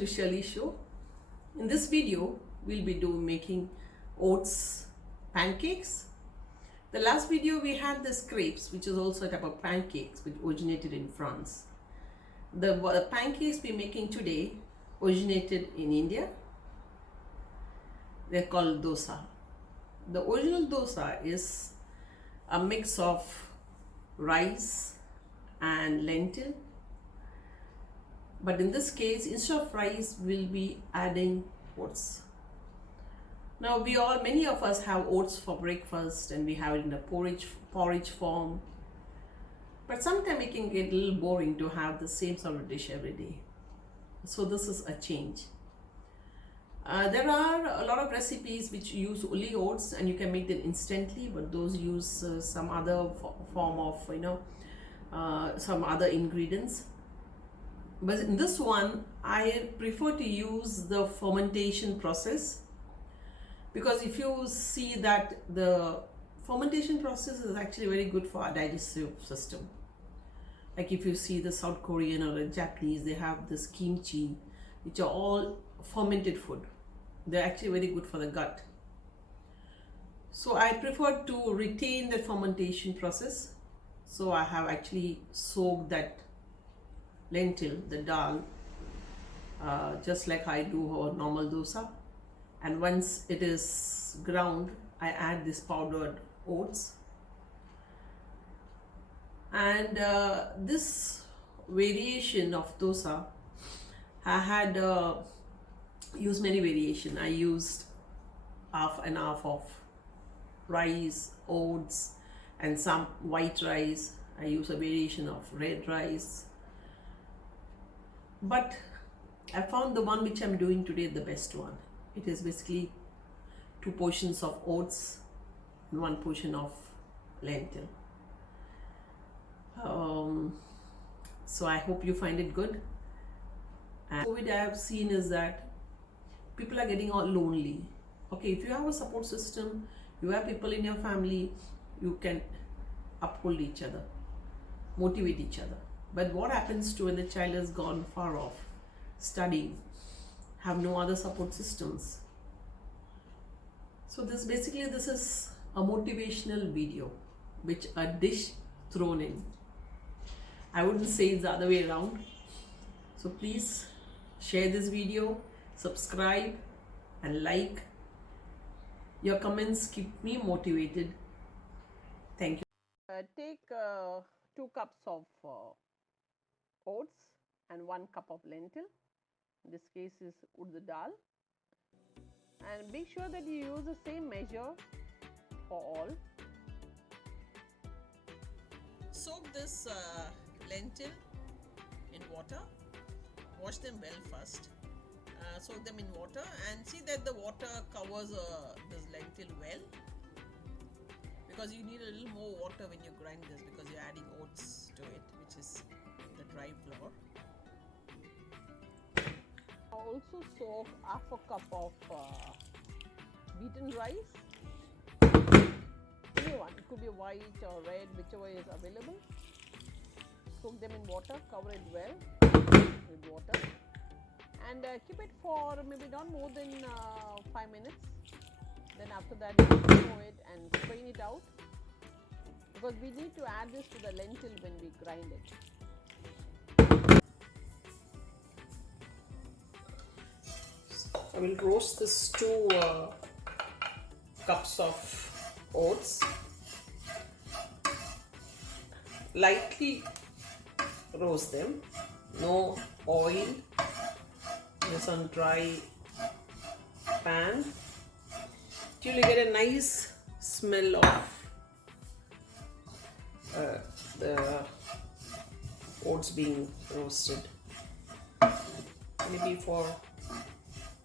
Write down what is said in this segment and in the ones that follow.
to Shirley show. In this video we'll be making oats pancakes. The last video we had this crepes, which is also a type of pancakes which originated in France. The pancakes we're making today originated in India. They're called dosa. The original dosa is a mix of rice and lentil, but in this case, instead of rice, we'll be adding oats. Now many of us have oats for breakfast and we have it in a porridge form, but sometimes it can get a little boring to have the same sort of dish every day. So this is a change. There are a lot of recipes which use only oats and you can make them instantly, but those use some other form of some other ingredients. But in this one I prefer to use the fermentation process, because if you see that the fermentation process is actually very good for our digestive system. Like if you see the South Korean or the Japanese, they have this kimchi, which are all fermented food. They're actually very good for the gut. So I prefer to retain the fermentation process. So I have actually soaked that lentil, the dal, just like I do our normal dosa. And once it is ground, I add this powdered oats. And this variation of dosa, I had used many variations. I used half and half of rice, oats, and some white rice. I use a variation of red rice. But I found the one which I'm doing today the best one. It is basically 2 portions of oats and 1 portion of lentil. So I hope you find it good. And COVID I have seen is that people are getting all lonely. Okay, if you have a support system, you have people in your family, you can uphold each other, motivate each other. But what happens to when the child has gone far off, studying, have no other support systems? So this is a motivational video, which a dish thrown in. I wouldn't say it's the other way around. So please share this video, subscribe and like. Your comments keep me motivated. Thank you. Take 2 cups of oats and 1 cup of lentil. In this case is urd dal. And be sure that you use the same measure for all. Soak this lentil in water. Wash them well first. Soak them in water and see that the water covers this lentil well, because you need a little more water when you grind this, because you're adding oats to it, which is the dry flour. Also soak half a cup of beaten rice. Anyone, it could be white or red, whichever is available. Soak them in water, cover it well with water, and keep it for maybe not more than 5 minutes. Then after that you throw it and strain it out, because we need to add this to the lentil when we grind it. I will roast this 2 cups of oats. Lightly roast them, no oil, just on dry pan, till you get a nice smell of the oats being roasted. Maybe for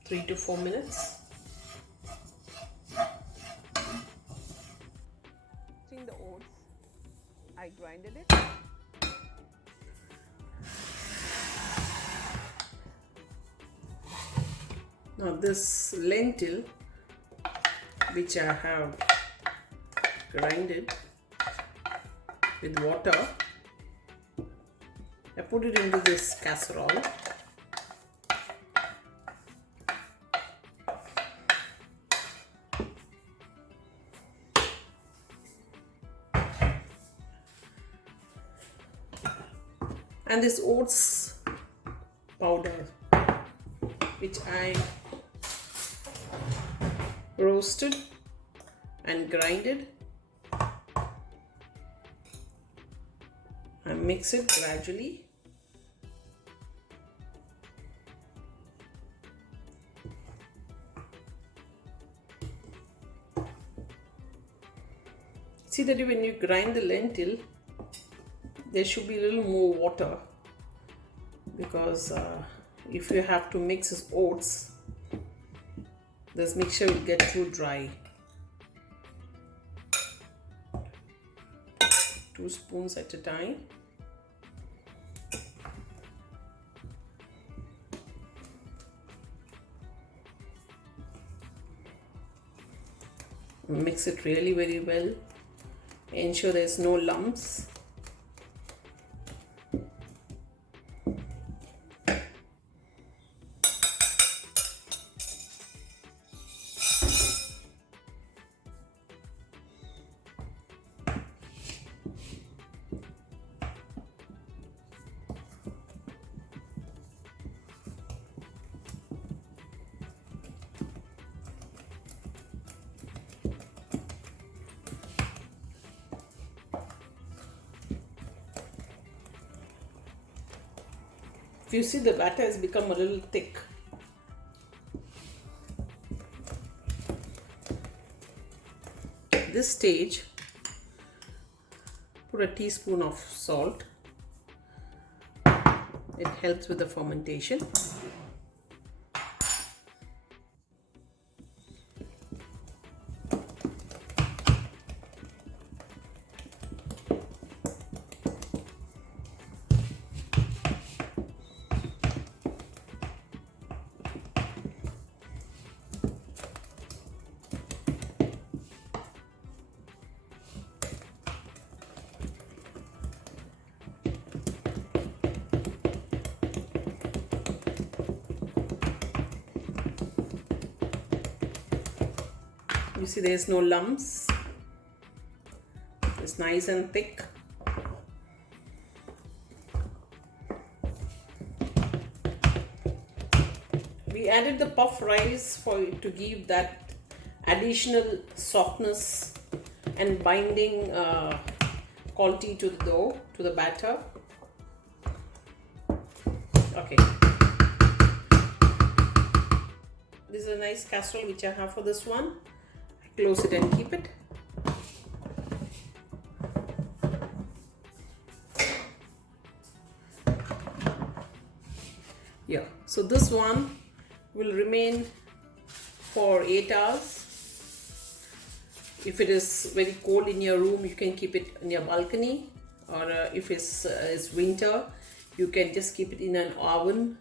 3 to 4 minutes. The oats, I grinded it. Now this lentil, which I have grinded with water, I put it into this casserole. And this oats powder, which I roasted and grinded, and mix it gradually. See that when you grind the lentil, there should be a little more water, because if you have to mix this oats, this mixture will get too dry. 2 spoons at a time. Mix it really very well. Ensure there's no lumps. If you see, the batter has become a little thick. At this stage, put a teaspoon of salt. It helps with the fermentation. You see, there's no lumps. It's nice and thick. We added the puff rice to give that additional softness and binding quality to the dough, to the batter. Okay. This is a nice casserole which I have for this one. Close it and keep it. Yeah, so this one will remain for 8 hours. If it is very cold in your room, you can keep it in your balcony, or if it's winter, you can just keep it in an oven,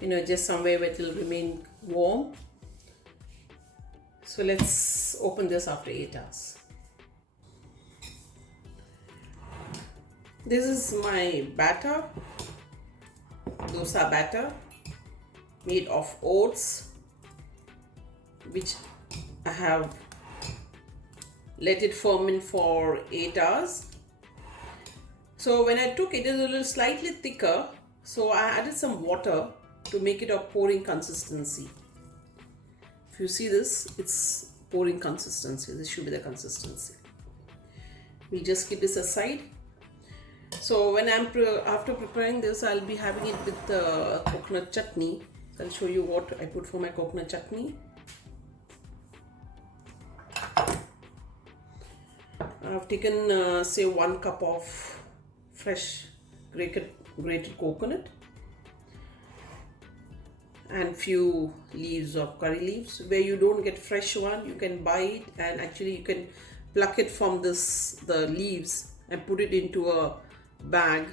just somewhere where it will remain warm. So let's open this after 8 hours. This is my batter, dosa batter, made of oats, which I have let it ferment for 8 hours. So when I took it, it was a little slightly thicker, so I added some water to make it a pouring consistency. If you see this, it's pouring consistency. This should be the consistency. We'll just keep this aside. So when after preparing this, I'll be having it with coconut chutney. I'll show you what I put for my coconut chutney. I've taken say 1 cup of fresh grated coconut and few leaves of curry leaves. Where you don't get fresh one, you can buy it, and actually you can pluck it from the leaves and put it into a bag,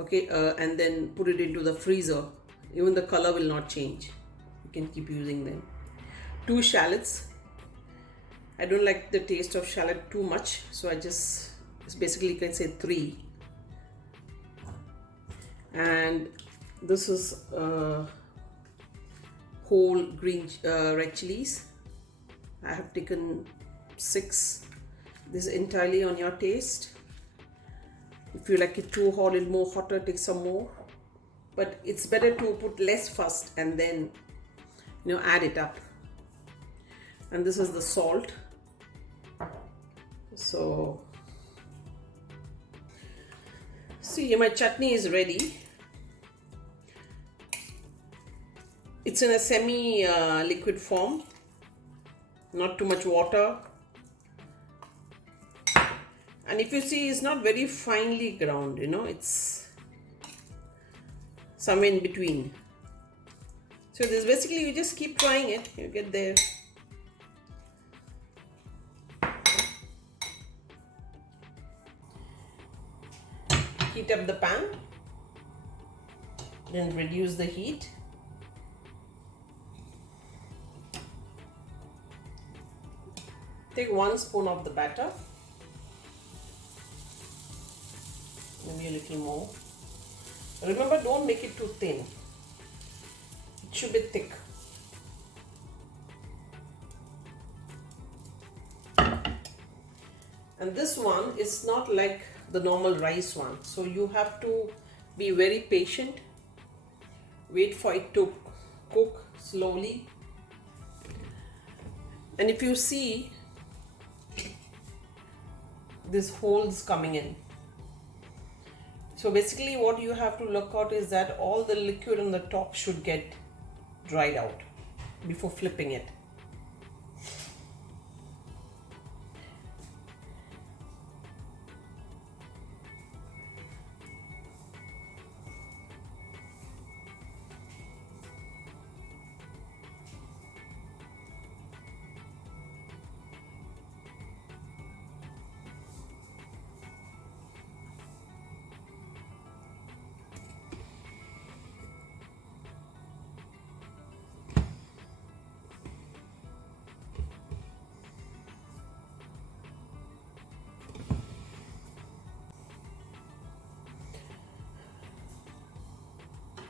okay, and then put it into the freezer. Even the color will not change. You can keep using them. 2 shallots. I don't like the taste of shallot too much, so it's basically, you can say 3. And this is whole green red chilies. I have taken 6. This is entirely on your taste. If you like it too hot, a little more hotter, take some more. But it's better to put less first and then, add it up. And this is the salt. So, see, my chutney is ready. It's in a semi-liquid form, not too much water. And if you see, it's not very finely ground, it's somewhere in between. So this basically, you just keep trying it, you get there. Heat up the pan, then reduce the heat. Take 1 spoon of the batter, maybe a little more. Remember, don't make it too thin. It should be thick. And this one is not like the normal rice one. So you have to be very patient. Wait for it to cook slowly. And if you see, this holes coming in. So basically what you have to look out is that all the liquid on the top should get dried out before flipping it.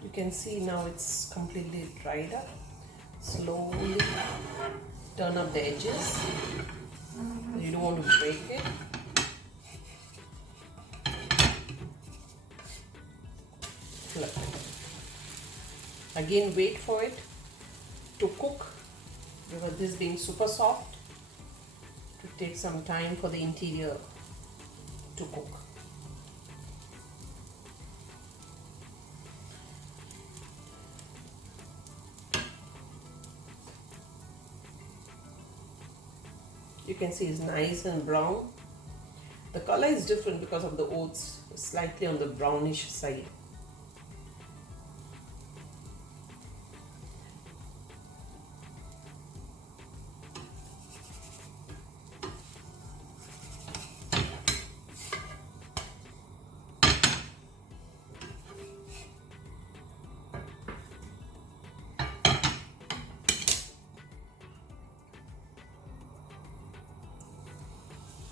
You can see now it's completely dried up. Slowly turn up the edges. You don't want to break it. Flip it. Again, wait for it to cook, because this being super soft, to take some time for the interior to cook. You can see it's nice and brown. The color is different because of the oats, slightly on the brownish side.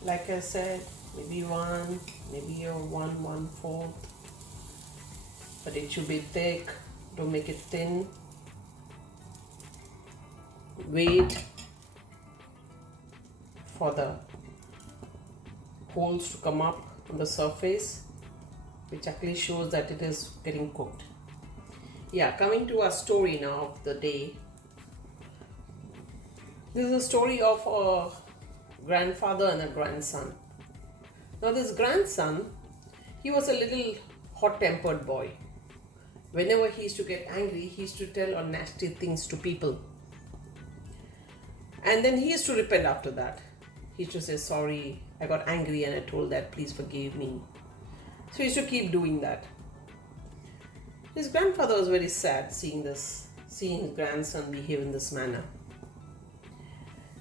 Like I said, maybe one, maybe a 1/4, but it should be thick. Don't make it thin. Wait for the holes to come up on the surface, which actually shows that it is getting cooked. Yeah, coming to our story now of the day. This is a story of a grandfather and a grandson. Now this grandson, he was a little hot-tempered boy. Whenever he used to get angry, he used to tell nasty things to people. And then he used to repent after that. He used to say, sorry, I got angry and I told that, please forgive me. So he used to keep doing that. His grandfather was very sad seeing his grandson behave in this manner.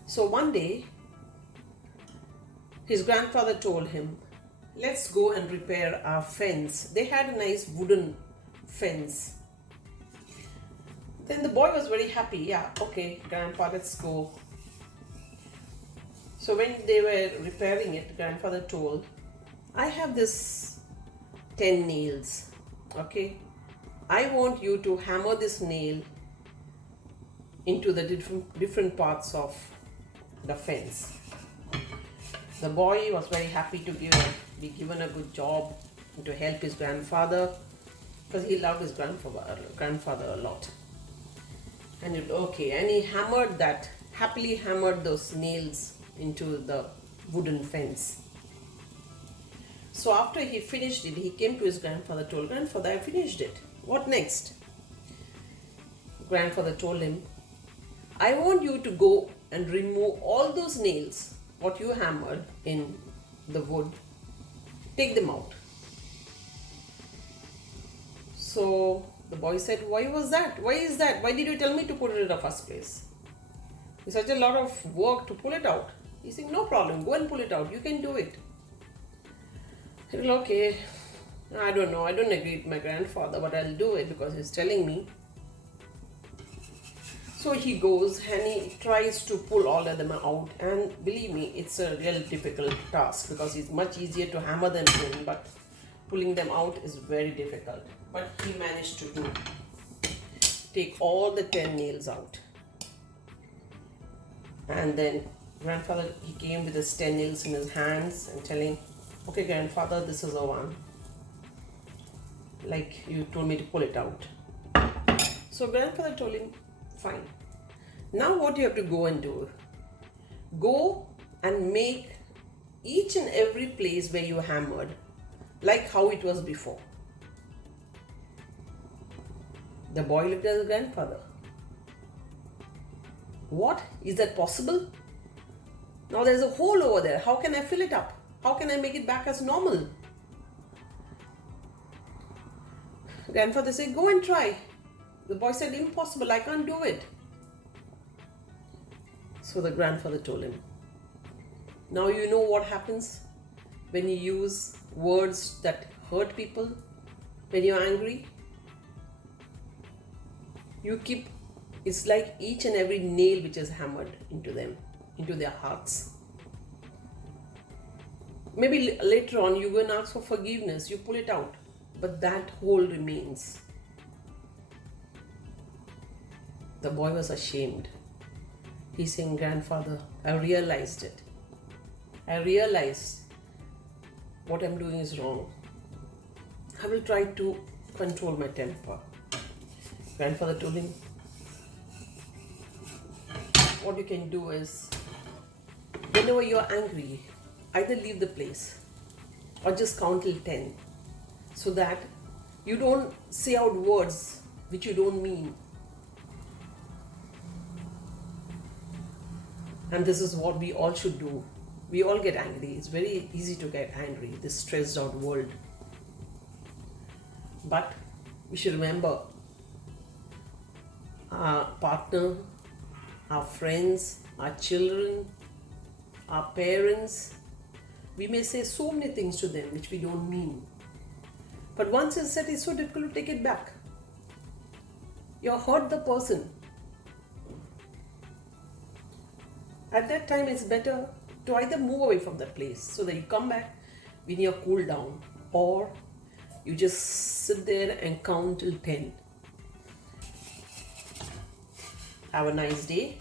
So one day, his grandfather told him, let's go and repair our fence. They had a nice wooden fence. Then the boy was very happy. Yeah, okay, grandpa, let's go. So when they were repairing it, grandfather told, I have this 10 nails, okay? I want you to hammer this nail into the different parts of the fence. The boy was very happy to be given a good job. and to help his grandfather, because he loved his grandfather a lot. And he happily hammered those nails into the wooden fence. So after he finished it, he came to his grandfather, told, "Grandfather, I finished it. What next?" Grandfather told him, "I want you to go and remove all those nails, what you hammered in the wood. Take them out." So the boy said, "Why was that? Why is that? Why did you tell me to put it in the first place? It's such a lot of work to pull it out." He said, "No problem, go and pull it out. You can do it." He said, "Okay, I don't know. I don't agree with my grandfather, but I'll do it because he's telling me." So he goes and he tries to pull all of them out, and believe me, it's a real difficult task because it's much easier to hammer them in, but pulling them out is very difficult. But he managed to take all the 10 nails out. And then grandfather, he came with his 10 nails in his hands and telling, "Okay, grandfather, this is the one. Like you told me to pull it out." So grandfather told him, "Fine. Now what you have to go and do? Go and make each and every place where you hammered like how it was before." The boy looked at his grandfather. "What? Is that possible? Now there's a hole over there. How can I fill it up? How can I make it back as normal?" Grandfather said, "Go and try." The boy said, "Impossible, I can't do it." So the grandfather told him, "Now you know what happens when you use words that hurt people, when you're angry. It's like each and every nail which is hammered into them, into their hearts. Maybe later on you go and ask for forgiveness, you pull it out, but that hole remains." The boy was ashamed. He's saying, "Grandfather, I realized it. I realized what I'm doing is wrong. I will try to control my temper." Grandfather told him, "What you can do is, whenever you're angry, either leave the place or just count till 10 so that you don't say out words which you don't mean. And this is what we all should do. We all get angry. It's very easy to get angry, this stressed out world. But we should remember our partner, our friends, our children, our parents. We may say so many things to them which we don't mean. But once it's said, it's so difficult to take it back. You hurt the person. At that time, it's better to either move away from that place so that you come back when you're cooled down, or you just sit there and count till 10. Have a nice day.